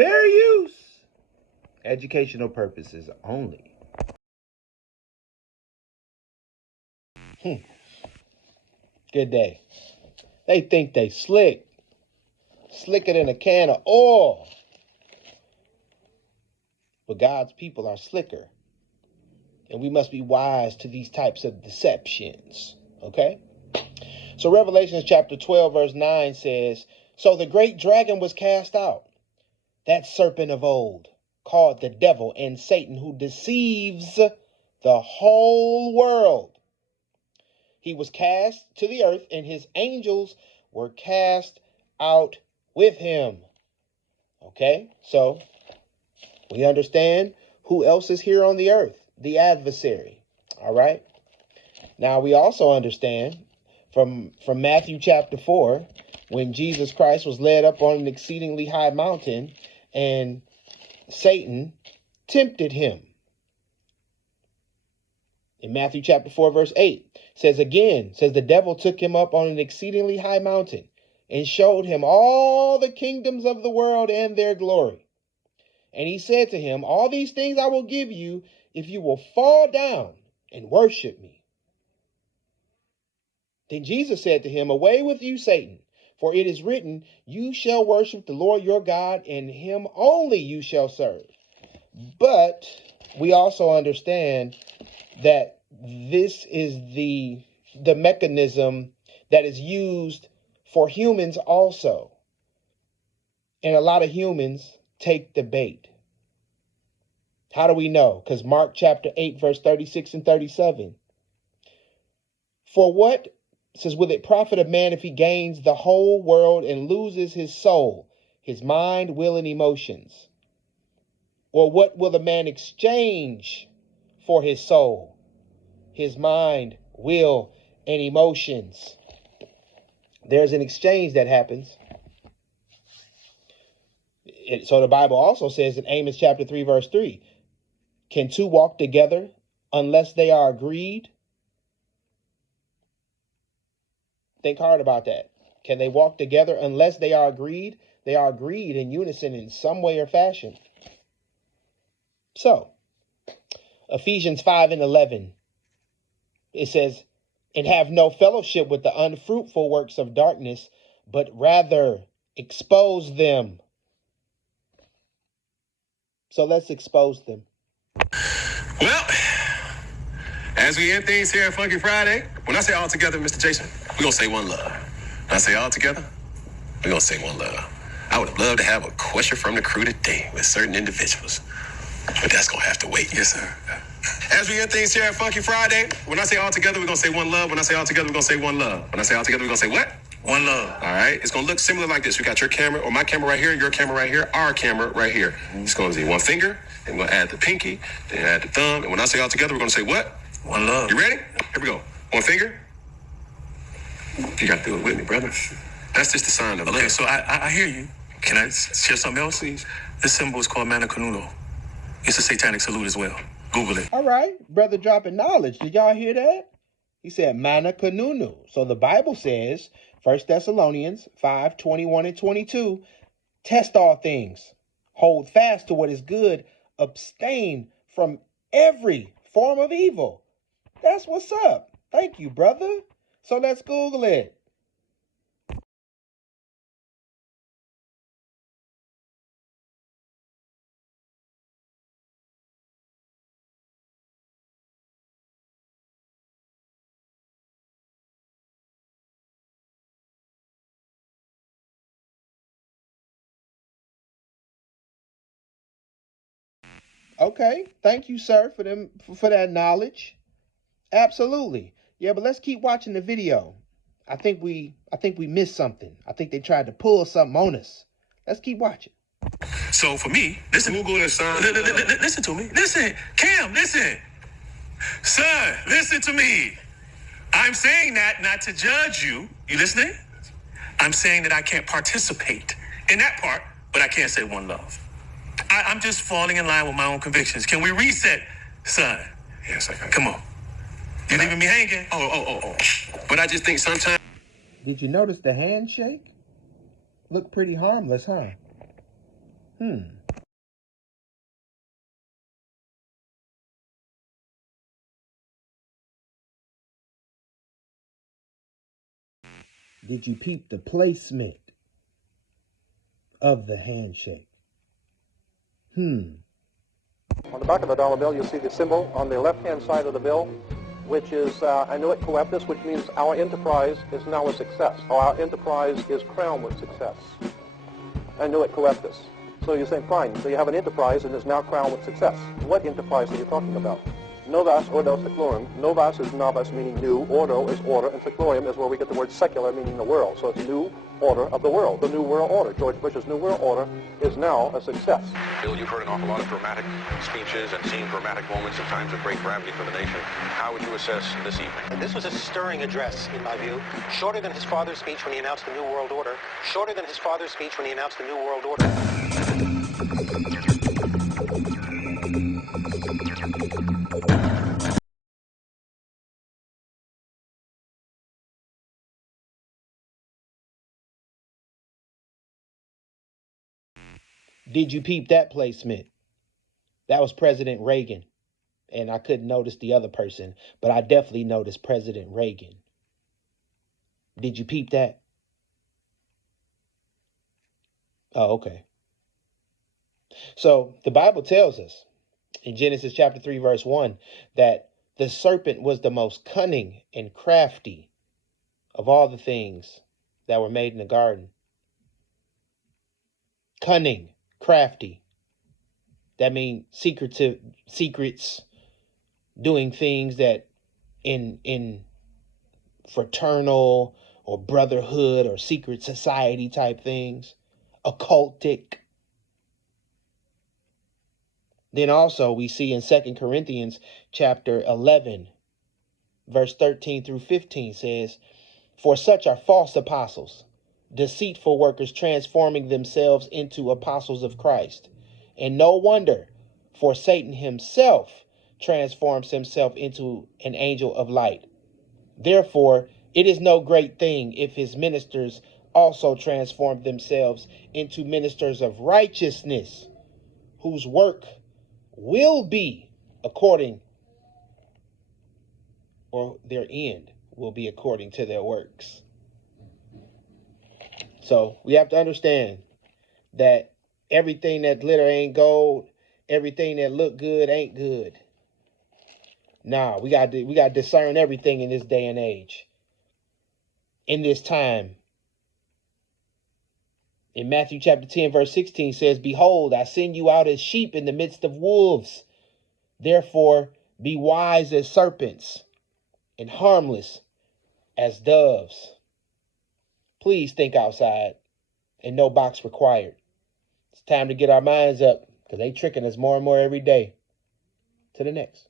Fair use. Educational purposes only. Good day. They think they slick. Slicker than a can of oil. But God's people are slicker. And we must be wise to these types of deceptions. Okay? So Revelation chapter 12 verse 9 says, so the great dragon was cast out, that serpent of old, called the devil and Satan, who deceives the whole world. He was cast to the earth, and his angels were cast out with him. Okay, so we understand who else is here on the earth, the adversary. All right. Now we also understand from Matthew chapter 4, when Jesus Christ was led up on an exceedingly high mountain and Satan tempted him. In Matthew chapter 4, verse 8, says the devil took him up on an exceedingly high mountain and showed him all the kingdoms of the world and their glory. And he said to him, all these things I will give you if you will fall down and worship me. Then Jesus said to him, away with you, Satan, for it is written, you shall worship the Lord your God, and him only you shall serve. But we also understand that this is the mechanism that is used for humans also. And a lot of humans take the bait. How do we know? Because Mark chapter 8, verse 36 and 37. For what, it says, will it profit a man if he gains the whole world and loses his soul, his mind, will, and emotions? Or what will the man exchange for his soul, his mind, will, and emotions? There's an exchange that happens. So the Bible also says in Amos chapter 3, verse 3, can two walk together unless they are agreed? Think hard about that. Can they walk together unless they are agreed? They are agreed in unison in some way or fashion. So, Ephesians 5 and 11, it says, and have no fellowship with the unfruitful works of darkness, but rather expose them. So let's expose them. Well, as we end things here at Funky Friday, when I say all together, Mr. Jason, we're going to say one love. When I say all together, we're going to say one love. I would have loved to have a question from the crew today with certain individuals, but that's going to have to wait. Yes, sir. As we end things here at Funky Friday, when I say all together, we're going to say one love. When I say all together, we're going to say one love. When I say all together, we're going to say what? One love. All right. It's going to look similar like this. We got your camera, or my camera right here, your camera right here, our camera right here. It's going to be one finger, and we're going to add the pinky, then add the thumb. And when I say all together, we're going to say what? One love. You ready? Here we go. One finger. You got to do it with me, brother. That's just the sign of love. Okay, so I hear you. Can I share something else, please? This symbol is called Mana Canuno. It's a satanic salute as well. Google it. All right, brother dropping knowledge. Did y'all hear that? He said Mana Canuno. So the Bible says, 1 Thessalonians 5, 21 and 22, test all things, hold fast to what is good, abstain from every form of evil. That's what's up. Thank you, brother. So let's Google it. Okay, thank you, sir, for that knowledge. Absolutely. Yeah, but let's keep watching the video. I think we missed something. I think they tried to pull something on us. Let's keep watching. So for me, listen, Google and sign. Listen to me. Listen, Cam, listen. Son, listen to me. I'm saying that not to judge you. You listening? I'm saying that I can't participate in that part, but I can't say one love. I'm just falling in line with my own convictions. Can we reset, son? Yes, I can. Come on. You leaving me hanging? Oh. But I just think sometimes... Did you notice the handshake? Looked pretty harmless, huh? Did you peep the placement of the handshake? On the back of the dollar bill, you'll see the symbol on the left-hand side of the bill, which is annuit coeptis, which means our enterprise is now a success. Our enterprise is crowned with success. Annuit coeptis. So you say, fine, so you have an enterprise and is now crowned with success. What enterprise are you talking about? Novus ordo seclorum. Novus is novus, meaning new. Ordo is order, and seclorum is where we get the word secular, meaning the world. So it's new order of the world, the new world order. George Bush's new world order is now a success. Bill, you've heard an awful lot of dramatic speeches and seen dramatic moments in times of great gravity for the nation. How would you assess this evening? This was a stirring address, in my view, shorter than his father's speech when he announced the New World Order, shorter than his father's speech when he announced the New World Order. Did you peep that placement? That was President Reagan. And I couldn't notice the other person, but I definitely noticed President Reagan. Did you peep that? Oh, okay. So the Bible tells us in Genesis chapter 3, verse 1, that the serpent was the most cunning and crafty of all the things that were made in the garden. Cunning, crafty. That means secrets, doing things that in fraternal or brotherhood or secret society type things, occultic. Then also we see in 2 Corinthians chapter 11, verse 13 through 15 says, "For such are false apostles, deceitful workers transforming themselves into apostles of Christ. And no wonder, for Satan himself transforms himself into an angel of light. Therefore, it is no great thing if his ministers also transform themselves into ministers of righteousness, whose work will be according, or their end will be according to their works." So we have to understand that everything that glitter ain't gold, everything that look good ain't good. Nah, we got to discern everything in this day and age. In this time. In Matthew chapter 10, verse 16 says, "Behold, I send you out as sheep in the midst of wolves. Therefore, be wise as serpents and harmless as doves." Please think outside and no box required. It's time to get our minds up because they tricking us more and more every day. To the next.